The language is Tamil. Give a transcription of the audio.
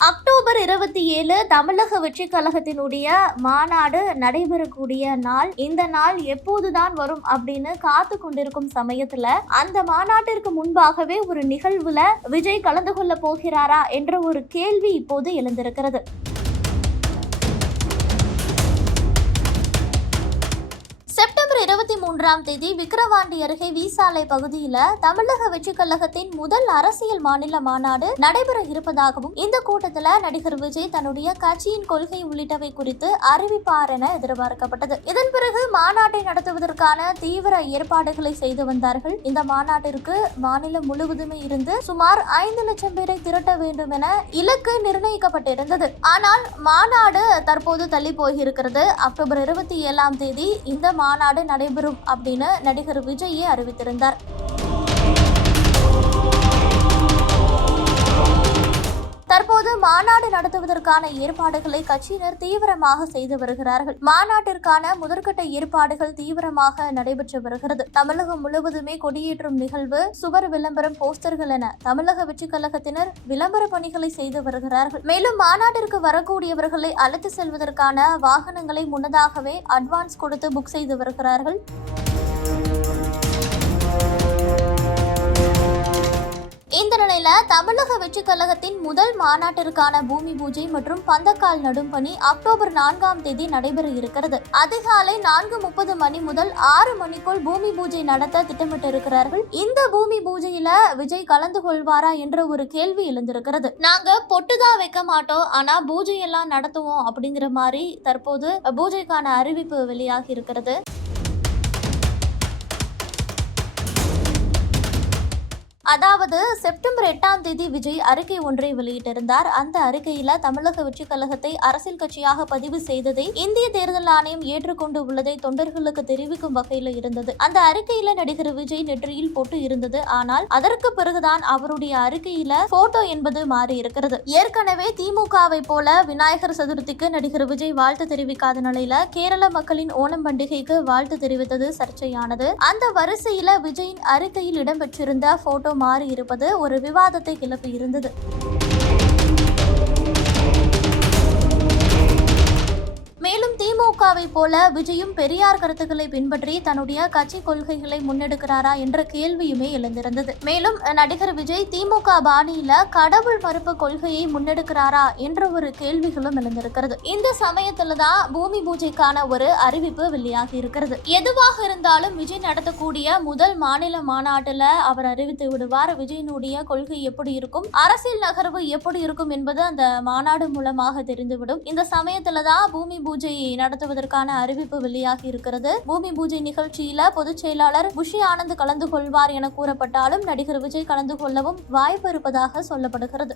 அக்டோபர் இருபத்தி ஏழு தமிழக வெற்றி கழகத்தினுடைய மாநாடு நடைபெறக்கூடிய நாள். இந்த நாள் எப்போதுதான் வரும் அப்படின்னு காத்து கொண்டிருக்கும் சமயத்துல அந்த மாநாட்டிற்கு முன்பாகவே ஒரு நிகழ்வுல விஜய் கலந்து கொள்ள போகிறாரா என்ற ஒரு கேள்வி இப்போது எழுந்திருக்கிறது. மூன்றாம் தேதி விக்கிரவாண்டி அருகே வீசாலை பகுதியில தமிழக வெற்றிக் கழகத்தின் முதல் அரசியல் மாநில மாநாடு நடைபெற இருப்பதாகவும் இந்த கூட்டத்தில் நடிகர் விஜய் தன்னுடைய கட்சியின் கொள்கை உள்ளிட்டவை குறித்து அறிவிப்பார் என எதிர்பார்க்கப்பட்டது. இதன் பிறகு மாநாட்டை நடத்துவதற்கான தீவிர ஏற்பாடுகளை செய்து வந்தார்கள். இந்த மாநாட்டிற்கு மாநிலம் முழுவதுமே இருந்து சுமார் ஐந்து லட்சம் பேரை திரட்ட வேண்டும் என இலக்கு நிர்ணயிக்கப்பட்டிருந்தது. ஆனால் மாநாடு தற்போது தள்ளி போயிருக்கிறது. அக்டோபர் இருபத்தி ஏழாம் தேதி இந்த மாநாடு நடைபெறும் அப்படின்னு நடிகர் விஜயே அறிவித்திருந்தார். தற்போது மாநாடு நடத்துவதற்கான ஏற்பாடுகளை கட்சியினர் தீவிரமாக செய்து வருகிறார்கள். மாநாட்டிற்கான முதற்கட்ட ஏற்பாடுகள் தீவிரமாக நடைபெற்று வருகிறது. தமிழகம் முழுவதுமே கொடியேற்றும் நிகழ்வு சுவர் விளம்பரம் போஸ்டர்கள் என தமிழக வெற்றி கழகத்தினர் விளம்பர பணிகளை செய்து வருகிறார்கள். மேலும் மாநாட்டிற்கு வரக்கூடியவர்களை அழைத்து செல்வதற்கான வாகனங்களை முன்னதாகவே அட்வான்ஸ் கொடுத்து புக் செய்து வருகிறார்கள். இந்த நிலையில தமிழக வெற்றி கழகத்தின் முதல் மாநாட்டிற்கான பூமி பூஜை மற்றும் பந்தக்கால் நடும் பணி அக்டோபர் நான்காம் தேதி நடைபெற இருக்கிறது. அதிகாலை நான்கு முப்பது மணி முதல் ஆறு மணிக்குள் பூமி பூஜை நடத்த திட்டமிட்டிருக்கிறார்கள். இந்த பூமி பூஜையில விஜய் கலந்து கொள்வாரா என்ற ஒரு கேள்வி எழுந்திருக்கிறது. நாங்க பொட்டுதான் வைக்க மாட்டோம். ஆனா பூஜை எல்லாம் நடத்துவோம் அப்படிங்கிற மாதிரி தற்போது பூஜைக்கான அறிவிப்பு வெளியாகி இருக்கிறது. அதாவது செப்டம்பர் எட்டாம் தேதி விஜய் அறிக்கை ஒன்றை வெளியிட்டிருந்தார். அந்த அறிக்கையில தமிழக வெற்றிக் கழகத்தை அரசியல் கட்சியாக பதிவு செய்ததை இந்திய தேர்தல் ஆணையம் ஏற்றுக்கொண்டு உள்ளதை தொண்டர்களுக்கு தெரிவிக்கும் வகையில் இருந்தது. அந்த அறிக்கையில நடிகர் விஜய் நெற்றியில் போட்டு இருந்தது. ஆனால் அதற்கு பிறகுதான் அவருடைய அறிக்கையில போட்டோ என்பது மாறி இருக்கிறது. ஏற்கனவே திமுகவை போல விநாயகர் சதுர்த்திக்கு நடிகர் விஜய் வாழ்த்து தெரிவிக்காத நிலையில கேரள மக்களின் ஓணம் பண்டிகைக்கு வாழ்த்து தெரிவித்தது சர்ச்சையானது. அந்த வரிசையில விஜயின் அறிக்கையில் இடம்பெற்றிருந்த போட்டோ மாறி இருப்பது ஒரு விவாதத்தை கிளப்பி இருந்தது திமுகவை போல விஜயும் பெரியார் கருத்துக்களை பின்பற்றி தன்னுடைய கட்சி கொள்கைகளை முன்னெடுக்கிறாரா என்ற கேள்வியுமே எழுந்திருந்தது. மேலும் நடிகர் விஜய் திமுக பாணியில கடவுள் மறுப்பு கொள்கையை முன்னெடுக்கிறாரா என்ற ஒரு கேள்விகளும் எழுந்திருக்கிறது. இந்த சமயத்துல தான் பூமி பூஜைக்கான ஒரு அறிவிப்பு வெளியாகி இருக்கிறது. எதுவாக இருந்தாலும் விஜய் நடத்தக்கூடிய முதல் மாநில மாநாட்டுல அவர் அறிவித்து விடுவார் விஜயனுடைய கொள்கை எப்படி இருக்கும் அரசியல் நகர்வு எப்படி இருக்கும் என்பது அந்த மாநாடு மூலமாக தெரிந்துவிடும். இந்த சமயத்துல தான் பூமி பூஜையை நடத்துவது நடத்துவதற்கான அறிவிப்பு வெளியாகி இருக்கிறது. பூமி பூஜை நிகழ்ச்சியில பொதுச் செயலாளர் புஷி ஆனந்த் கலந்து கொள்வார் என கூறப்பட்டாலும் நடிகர் விஜய் கலந்து கொள்ளவும் வாய்ப்பு இருப்பதாக சொல்லப்படுகிறது.